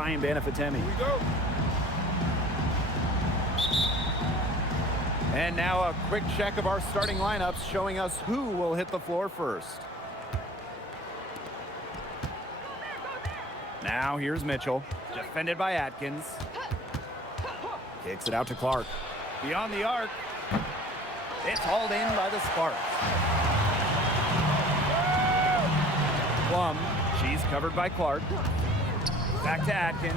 try and benefit Temi. And now a quick check of our starting lineups showing us who will hit the floor first. Now here's Mitchell, defended by Atkins. Kicks it out to Clark. Beyond the arc. It's hauled in by the Sparks. Plum, she's covered by Clark. Back to Atkins.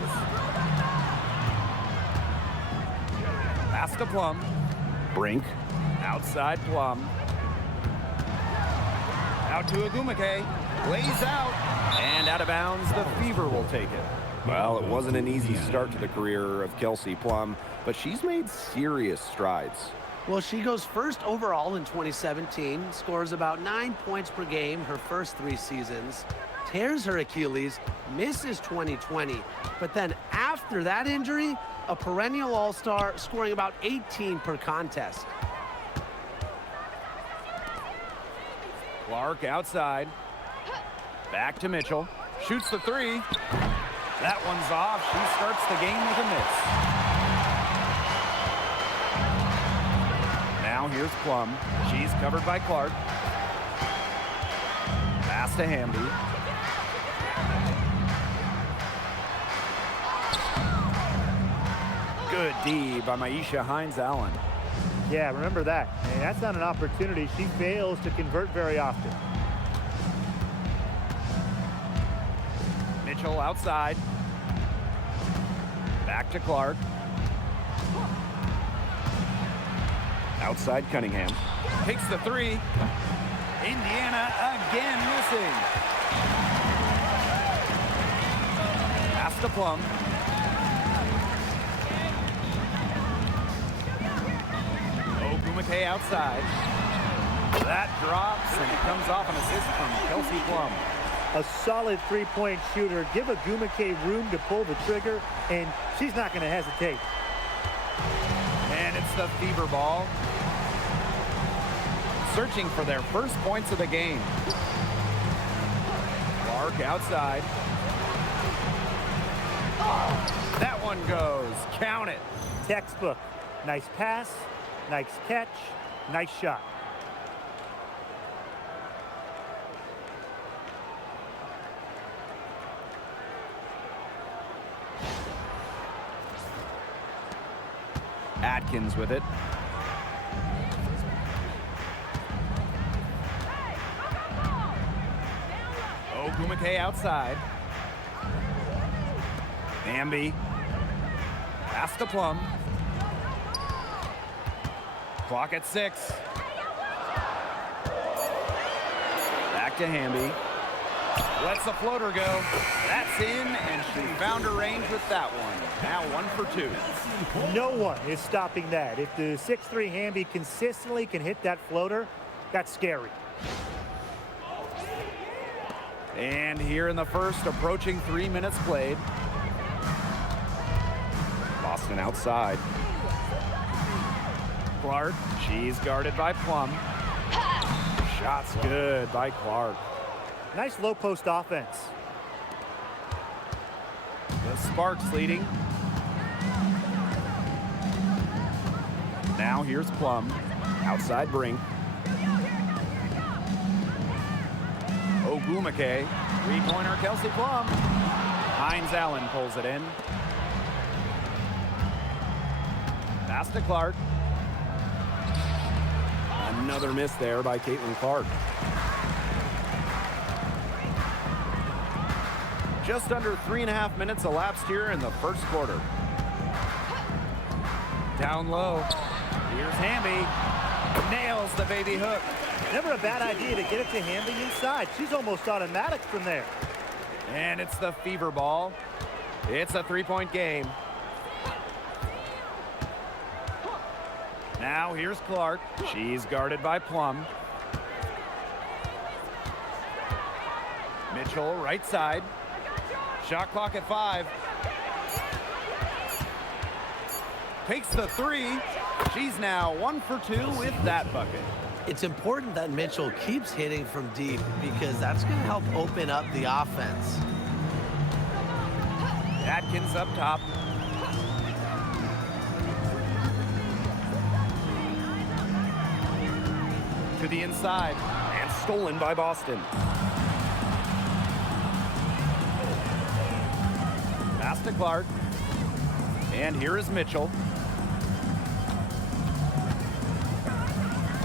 Pass to Plum. Brink, outside Plum. Out to Agumake. Lays out. And out of bounds, the Fever will take it. Well, it wasn't an easy start to the career of Kelsey Plum, but she's made serious strides. Well, she goes first overall in 2017, scores about 9 points per game her first 3 seasons, tears her Achilles, misses 2020, but then after that injury, a perennial all-star, scoring about 18 per contest. Clark outside. Back to Mitchell. Shoots the 3. That one's off. She starts the game with a miss. Now here's Plum. She's covered by Clark. Pass to Hamby. Good D by Maisha Hines-Allen. Yeah, remember that. And that's not an opportunity she fails to convert very often. Mitchell outside. Back to Clark. Outside Cunningham. Takes the 3. Indiana again missing. Pass to Plum. Ogumake outside. That drops, and it comes off an assist from Kelsey Plum. A solid three-point shooter. Give Agumake room to pull the trigger, and she's not going to hesitate. And it's the Fever ball. Searching for their first points of the game. Clark outside. That one goes. Count it. Textbook. Nice pass, nice catch, nice shot. Atkins with it. Ogumake outside. Hamby. Pass to Plum. Clock at 6. Back to Hamby. Lets the floater go. That's in, and she found her range with that one. Now 1 for 2. No one is stopping that. If the 6'3" Hamby consistently can hit that floater, that's scary. And here in the first, approaching 3 minutes played. Boston outside. Clark, she's guarded by Plum. Shot's good by Clark. Nice low post offense. The Sparks leading. Now here's Plum. Outside Brink. Ogumake. Three-pointer Kelsey Plum. Hines-Allen pulls it in. Pass to Clark. Another miss there by Caitlin Clark. Just under 3.5 minutes elapsed here in the first quarter. Down low. Here's Hamby. Nails the baby hook. Never a bad idea to get it to Hamby inside. She's almost automatic from there. And it's the Fever ball. It's a 3-point game. Now here's Clark. She's guarded by Plum. Mitchell right side. Shot clock at 5. Takes the 3. She's now 1 for 2 with that bucket. It's important that Mitchell keeps hitting from deep because that's going to help open up the offense. Atkins up top. To the inside. And stolen by Boston. Pass to Clark. And here is Mitchell.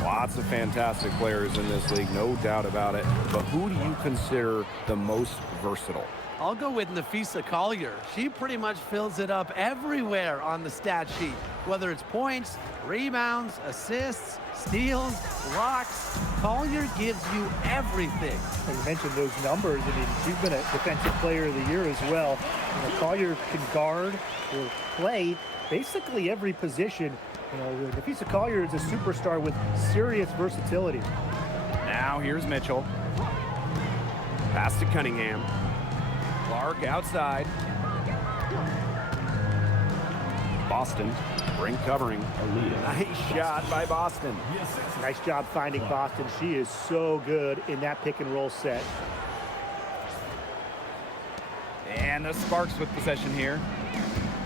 Lots of fantastic players in this league, no doubt about it. But who do you consider the most versatile? I'll go with Nafisa Collier. She pretty much fills it up everywhere on the stat sheet, whether it's points, rebounds, assists, steals, blocks. Collier gives you everything. You mentioned those numbers. I mean, she's been a defensive player of the year as well. You know, Collier can guard or play basically every position. You know, Nafisa Collier is a superstar with serious versatility. Now here's Mitchell. Pass to Cunningham. Clark outside. Boston, ring covering. Nice shot by Boston. Nice job finding Boston. She is so good in that pick and roll set. And the Sparks with possession here.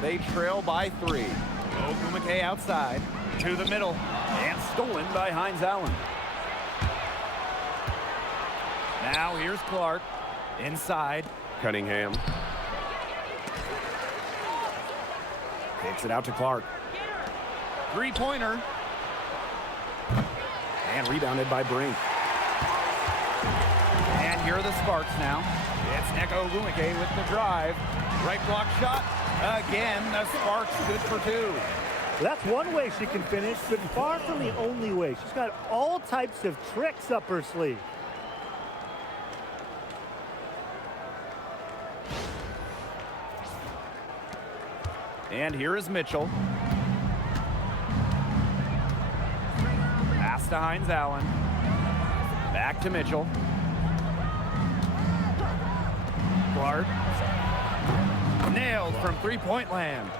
They trail by 3. Ogumake outside to the middle and stolen by Hines Allen. Now here's Clark inside. Cunningham kicks it out to Clark. Three-pointer. And rebounded by Brink. And here are the Sparks now. It's Neko Ogumake with the drive. Right block shot. Again, the Sparks good for 2. Well, that's one way she can finish, but far from the only way. She's got all types of tricks up her sleeve. And here is Mitchell. Pass to Hines Allen. Back to Mitchell. Clark. Nailed from three-point land.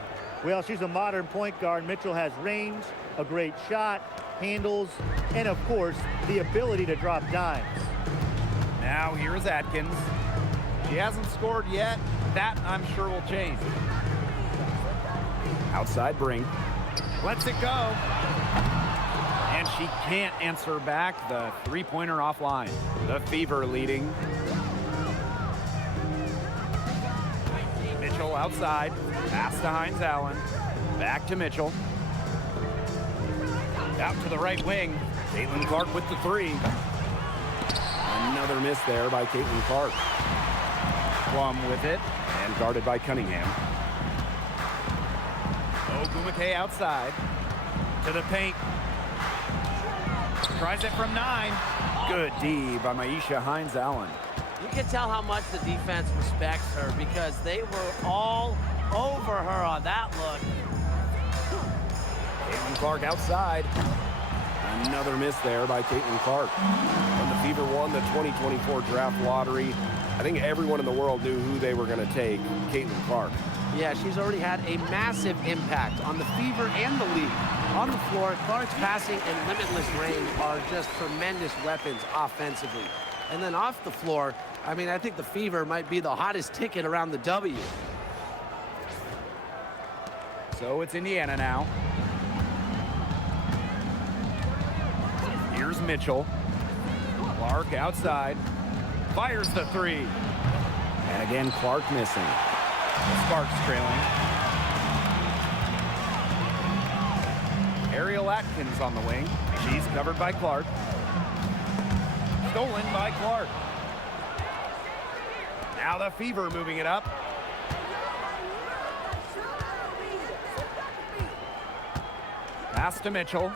Well, she's a modern point guard. Mitchell has range, a great shot, handles, and of course, the ability to drop dimes. Now here is Atkins. She hasn't scored yet. That, I'm sure, will change. Outside Brink. Lets it go. And she can't answer back. The three-pointer offline. The Fever leading. Mitchell outside. Pass to Hines Allen. Back to Mitchell. Out to the right wing. Caitlin Clark with the 3. Another miss there by Caitlin Clark. Plum with it. And guarded by Cunningham. Ogumake outside. To the paint. Tries it from 9. Good D by Maisha Hines Allen. You can tell how much the defense respects her because they were all over her on that look. Caitlin Clark outside. Another miss there by Caitlin Clark. When the Fever won the 2024 draft lottery, I think everyone in the world knew who they were going to take, Caitlin Clark. Yeah, she's already had a massive impact on the Fever and the league. On the floor, Clark's passing and limitless range are just tremendous weapons offensively. And then off the floor, I mean, I think the Fever might be the hottest ticket around the W. So it's Indiana now. Here's Mitchell. Clark outside. Fires the 3. And again, Clark missing. The Sparks trailing. Ariel Atkins on the wing. She's covered by Clark. Stolen by Clark. Now the Fever moving it up. Pass to Mitchell.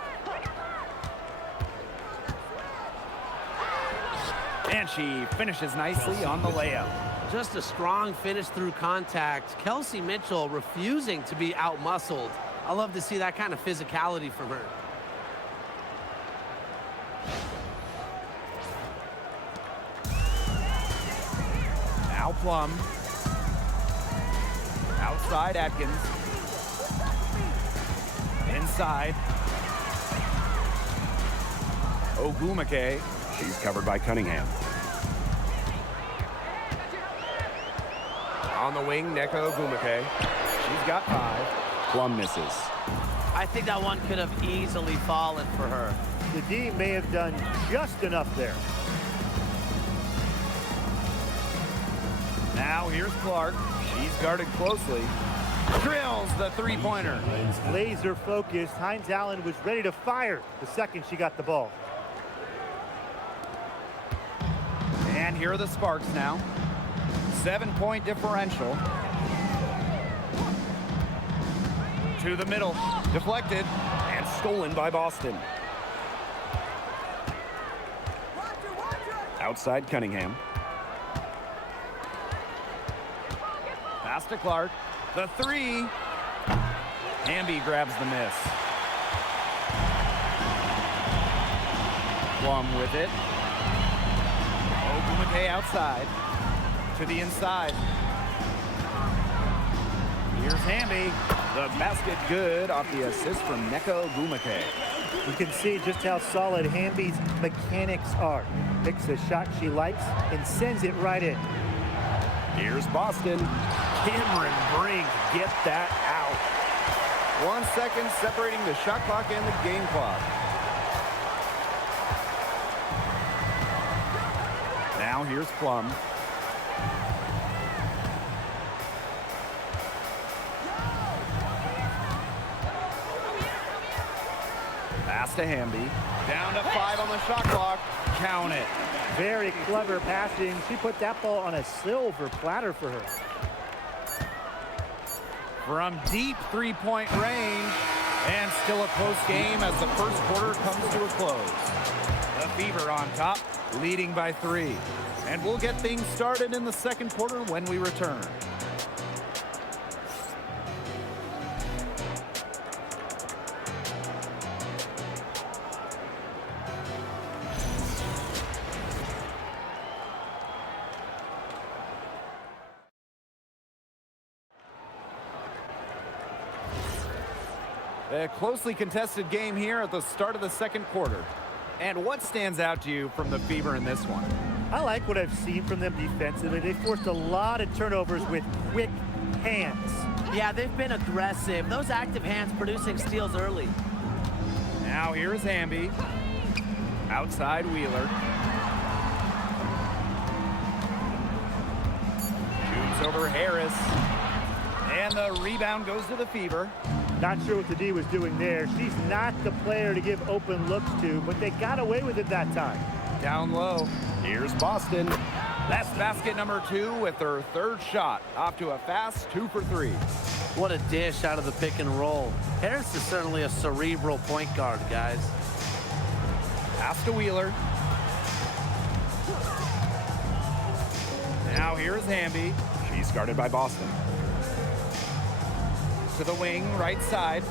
And she finishes nicely on the layup. Just a strong finish through contact. Kelsey Mitchell refusing to be out-muscled. I love to see that kind of physicality from her. Now Plum. Outside Atkins. Inside. Ogumake. She's covered by Cunningham. On the wing, Neko Gumake. She's got 5. Plum misses. I think that one could have easily fallen for her. The D may have done just enough there. Now here's Clark. She's guarded closely. Drills the three-pointer. Laser focused. Hines Allen was ready to fire the second she got the ball. And here are the Sparks now. 7-point differential. To the middle. Deflected. And stolen by Boston. Outside Cunningham. Pass to Clark. The 3. Hamby grabs the miss. Plum with it. Ogumake outside. To the inside. Here's Hamby. The basket good off the assist from Neko Gumake. You can see just how solid Hamby's mechanics are. Picks a shot she likes and sends it right in. Here's Boston. Cameron Brink, get that out. 1 second separating the shot clock and the game clock. Now here's Plum. Pass to Hamby. Down to 5 on the shot clock. Count it. Very clever passing. She put that ball on a silver platter for her. From deep three-point range, and still a close game as the first quarter comes to a close. The Fever on top, leading by 3. And we'll get things started in the second quarter when we return. A closely contested game here at the start of the second quarter. And what stands out to you from the Fever in this one? I like what I've seen from them defensively. They forced a lot of turnovers with quick hands. Yeah, they've been aggressive. Those active hands producing steals early. Now here's Hamby. Outside Wheeler. Shoots over Harris. And the rebound goes to the Fever. Not sure what the D was doing there. She's not the player to give open looks to, but they got away with it that time. Down low. Here's Boston. That's basket number 2 with her third shot. Off to a fast 2 for 3. What a dish out of the pick and roll. Harris is certainly a cerebral point guard, guys. Pass to Wheeler. Now here's Hamby. She's guarded by Boston. To the wing, right side.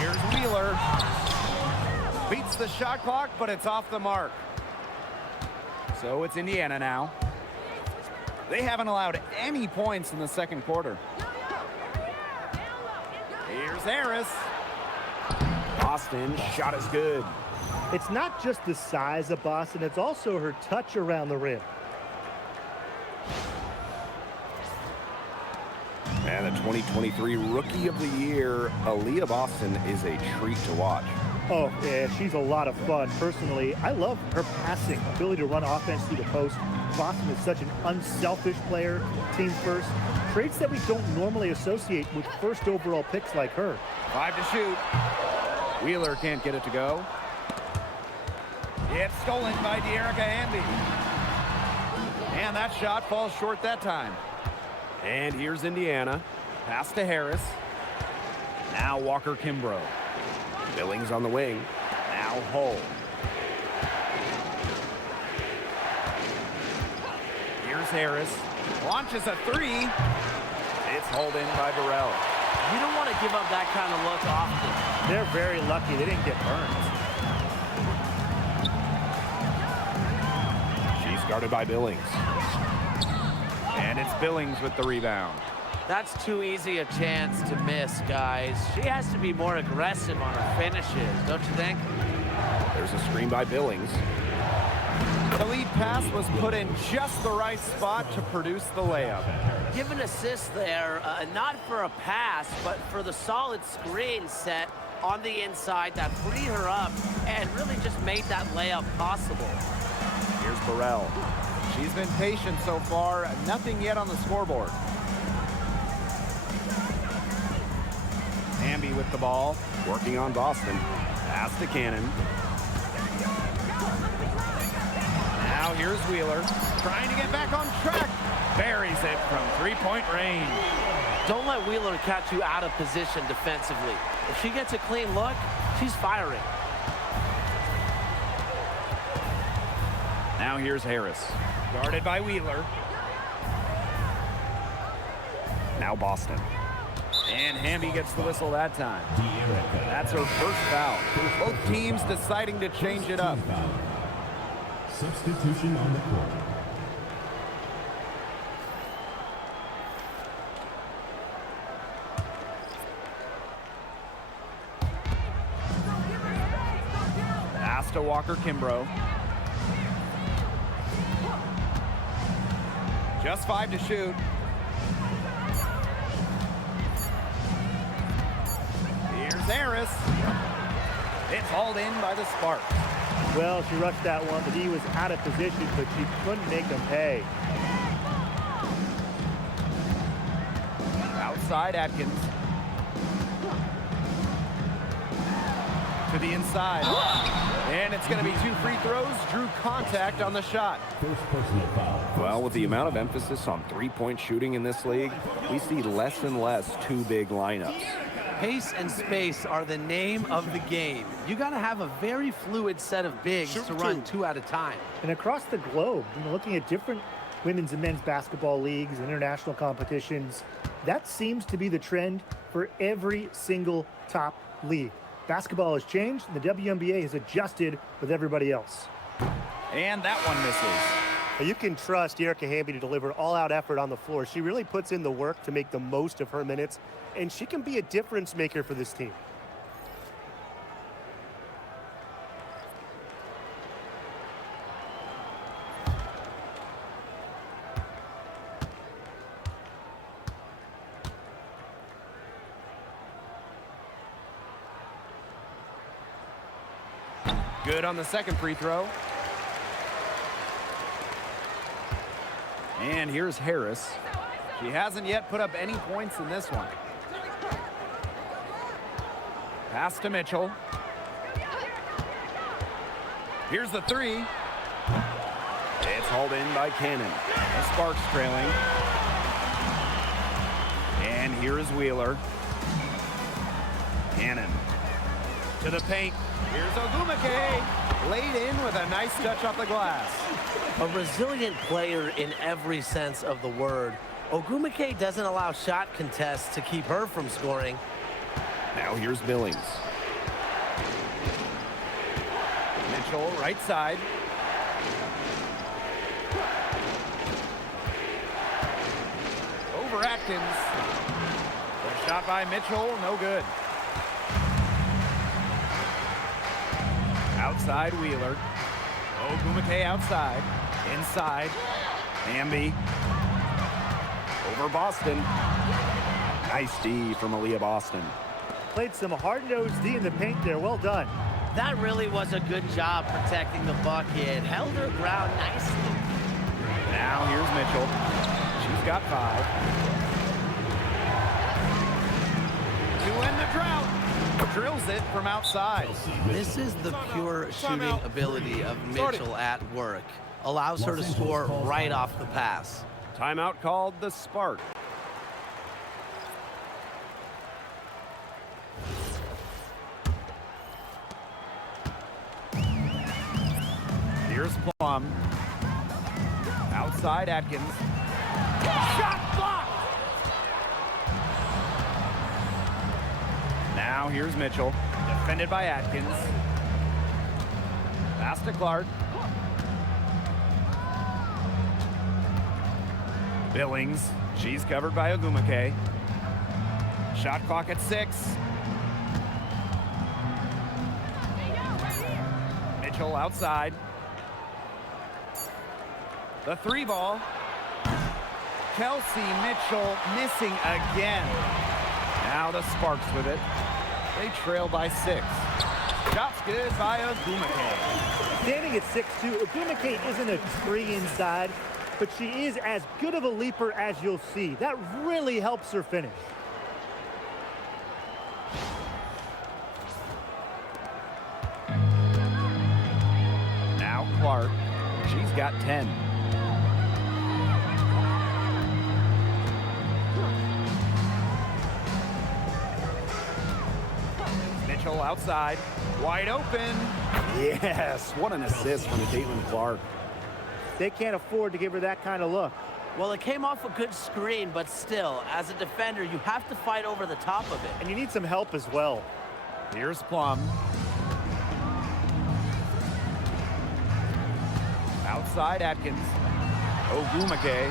Here's Wheeler. Beats the shot clock, but it's off the mark. So it's Indiana now. They haven't allowed any points in the second quarter. Here's Harris. Boston, shot is good. It's not just the size of Boston, it's also her touch around the rim. And the 2023 Rookie of the Year, Aaliyah Boston, is a treat to watch. Oh, yeah, she's a lot of fun. Personally, I love her passing, ability to run offense through the post. Boston is such an unselfish player, team first. Traits that we don't normally associate with first overall picks like her. 5 to shoot. Wheeler can't get it to go. It's stolen by De'Erica Hamby. And that shot falls short that time. And here's Indiana. Pass to Harris. Now Walker Kimbrough. Billings on the wing. Now Hull. Here's Harris. Launches a 3. It's hauled in by Burrell. You don't want to give up that kind of look often. They're very lucky they didn't get burned. She's guarded by Billings. And it's Billings with the rebound. That's too easy a chance to miss, guys. She has to be more aggressive on her finishes, don't you think? There's a screen by Billings. The lead pass was put in just the right spot to produce the layup. Give an assist there, not for a pass, but for the solid screen set on the inside that freed her up and really just made that layup possible. Here's Burrell. She's been patient so far, nothing yet on the scoreboard. Hamby with the ball. Working on Boston. Pass to Cannon. Now here's Wheeler, trying to get back on track. Buries it from three-point range. Don't let Wheeler catch you out of position defensively. If she gets a clean look, she's firing. Now here's Harris. Guarded by Wheeler. Now Boston. And Hamby gets the whistle that time. That's her first foul. Both teams deciding to change it up. Substitution on the court. Pass to Walker-Kimbrough. Just 5 to shoot. Here's Harris. It's hauled in by the Sparks. Well, she rushed that one, but he was out of position, but she couldn't make him pay. Outside Atkins. To the inside. And it's going to be 2 free throws. Drew contact on the shot. First personal foul. Well, with the amount of emphasis on three-point shooting in this league, we see less and less two big lineups. Pace and space are the name of the game. You got to have a very fluid set of bigs to run 2 at a time. And across the globe, looking at different women's and men's basketball leagues and international competitions, that seems to be the trend for every single top league. Basketball has changed, and the WNBA has adjusted with everybody else. And that one misses. You can trust Erica Hamby to deliver all-out effort on the floor. She really puts in the work to make the most of her minutes, and she can be a difference maker for this team. Good on the second free throw. And here's Harris. She hasn't yet put up any points in this one. Pass to Mitchell. Here's the 3. It's hauled in by Cannon. The Sparks trailing. And here's Wheeler. Cannon. To the paint. Here's Ogumake. Laid in with a nice touch off the glass. A resilient player in every sense of the word. Ogumake doesn't allow shot contests to keep her from scoring. Now here's Billings. Mitchell, right side. Over Atkins. The shot by Mitchell, no good. Outside Wheeler. Ogumake outside. Inside. Hamby. Over Boston. Nice D from Aaliyah Boston. Played some hard-nosed D in the paint there. Well done. That really was a good job protecting the bucket. Held her ground nicely. Now here's Mitchell. She's got 5. To end the drought. Drills it from outside. This is the pure shooting ability of Mitchell at work. Allows her to score right off the pass. Timeout called the Spark. Here's Plum. Outside Atkins. Shot blocked! Now here's Mitchell. Defended by Atkins. Pass to Clark. Billings. She's covered by Ogumake. Shot clock at 6. Mitchell outside. The three ball. Kelsey Mitchell missing again. Now the Sparks with it. They trail by 6. Shot's good by Ogumake. Standing at 6'2", Ogumake isn't a tree inside, but she is as good of a leaper as you'll see. That really helps her finish. Now Clark. She's got 10. Mitchell outside. Wide open. Yes, what an assist from Caitlin Clark. They can't afford to give her that kind of look. Well, it came off a good screen, but still, as a defender, you have to fight over the top of it. And you need some help as well. Here's Plum. Outside Atkins. Ogumake.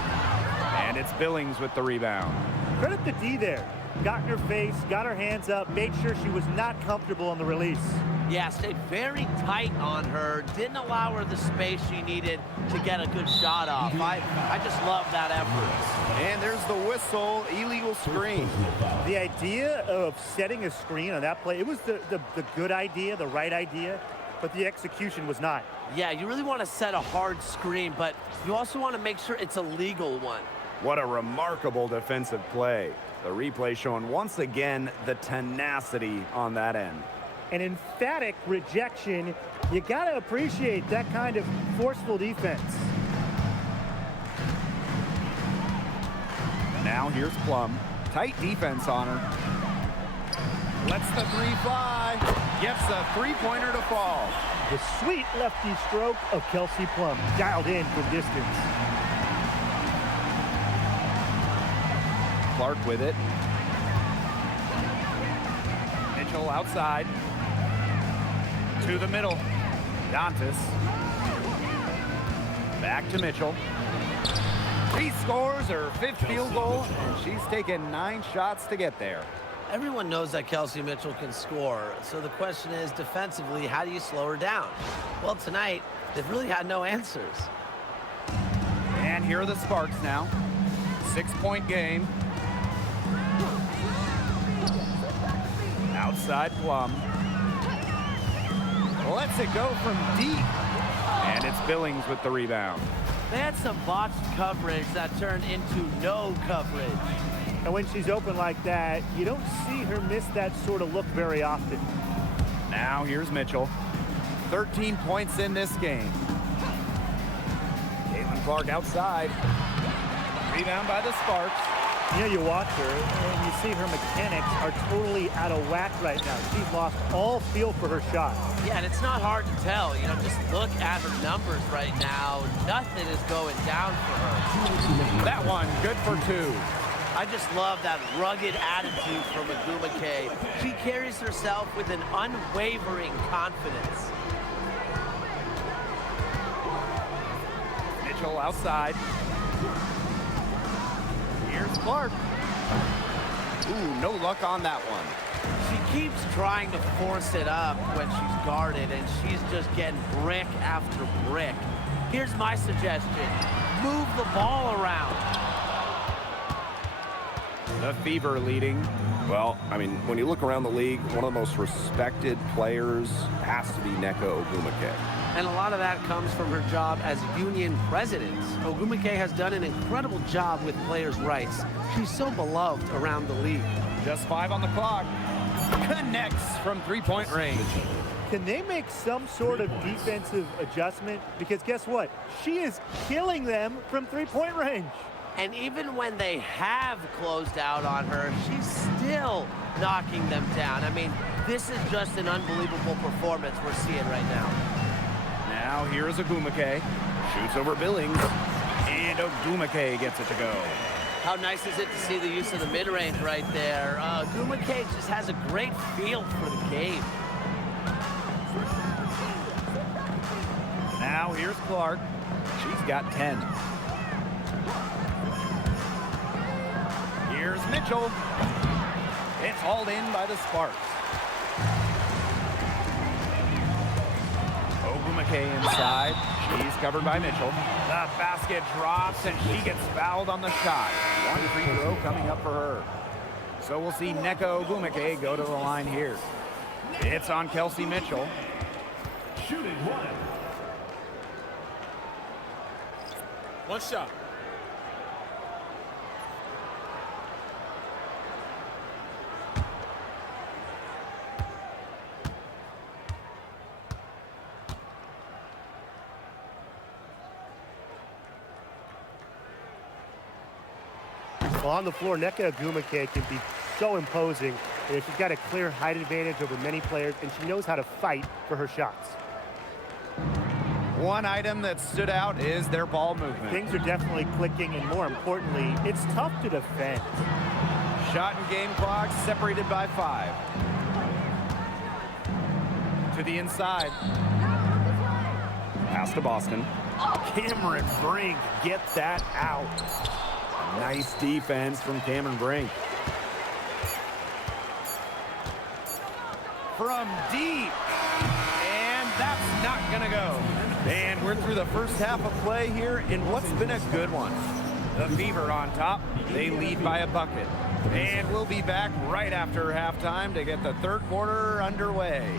And it's Billings with the rebound. Credit the D there. Got in her face, got her hands up, made sure she was not comfortable on the release. Yeah, stayed very tight on her, didn't allow her the space she needed to get a good shot off. I just love that effort. And there's the whistle, illegal screen. The idea of setting a screen on that play, it was the good idea, the right idea, but the execution was not. Yeah, you really want to set a hard screen, but you also want to make sure it's a legal one. What a remarkable defensive play. The replay showing once again the tenacity on that end. An emphatic rejection. You got to appreciate that kind of forceful defense. Now here's Plum. Tight defense on her. Lets the three fly. Gets a three-pointer to fall. The sweet lefty stroke of Kelsey Plum, dialed in from distance. Clark with it. Mitchell outside. To the middle. Dantas. Back to Mitchell. She scores her 5th field goal, and she's taken 9 shots to get there. Everyone knows that Kelsey Mitchell can score, so the question is, defensively, how do you slow her down? Well, tonight, they've really had no answers. And here are the Sparks now. 6-point game. Outside Plum. Lets it go from deep. And it's Billings with the rebound. They had some botched coverage that turned into no coverage. And when she's open like that, you don't see her miss that sort of look very often. Now here's Mitchell. 13 points in this game. Caitlin Clark outside. Rebound by the Sparks. You know, you watch her and you see her mechanics are totally out of whack right now. She's lost all feel for her shot. Yeah, and it's not hard to tell. You know, just look at her numbers right now. Nothing is going down for her. That one, good for 2. I just love that rugged attitude from Ogumake. She carries herself with an unwavering confidence. Mitchell outside. Here's Clark. Ooh, no luck on that one. She keeps trying to force it up when she's guarded, and she's just getting brick after brick. Here's my suggestion. Move the ball around. The Fever leading. Well, I mean, when you look around the league, one of the most respected players has to be Nneka Ogumake. And a lot of that comes from her job as union president. Ogumake has done an incredible job with players' rights. She's so beloved around the league. Just 5 on the clock. Connects from 3-point range. Can they make some sort of defensive adjustment? Because guess what? She is killing them from 3-point range. And even when they have closed out on her, she's still knocking them down. I mean, this is just an unbelievable performance we're seeing right now. Now here's Ogumake. Shoots over Billings. And Ogumake gets it to go. How nice is it to see the use of the mid-range right there? Ogumake just has a great feel for the game. Now here's Clark. She's got 10. Here's Mitchell. It's hauled in by the Sparks. Ogumake inside. She's covered by Mitchell. The basket drops, and she gets fouled on the shot. One free throw coming up for her. So we'll see Nneka Ogwumike go to the line here. It's on Kelsey Mitchell. Shooting one. One shot. Well, on the floor, Nneka Ogwumike can be so imposing. She's got a clear height advantage over many players, and she knows how to fight for her shots. One item that stood out is their ball movement. Things are definitely clicking, and more importantly, it's tough to defend. Shot and game clock separated by 5. To the inside. Pass to Boston. Cameron Brink, get that out. Nice defense from Cameron Brink. From deep. And that's not going to go. And we're through the first half of play here in what's been a good one. The Fever on top. They lead by a bucket. And we'll be back right after halftime to get the third quarter underway.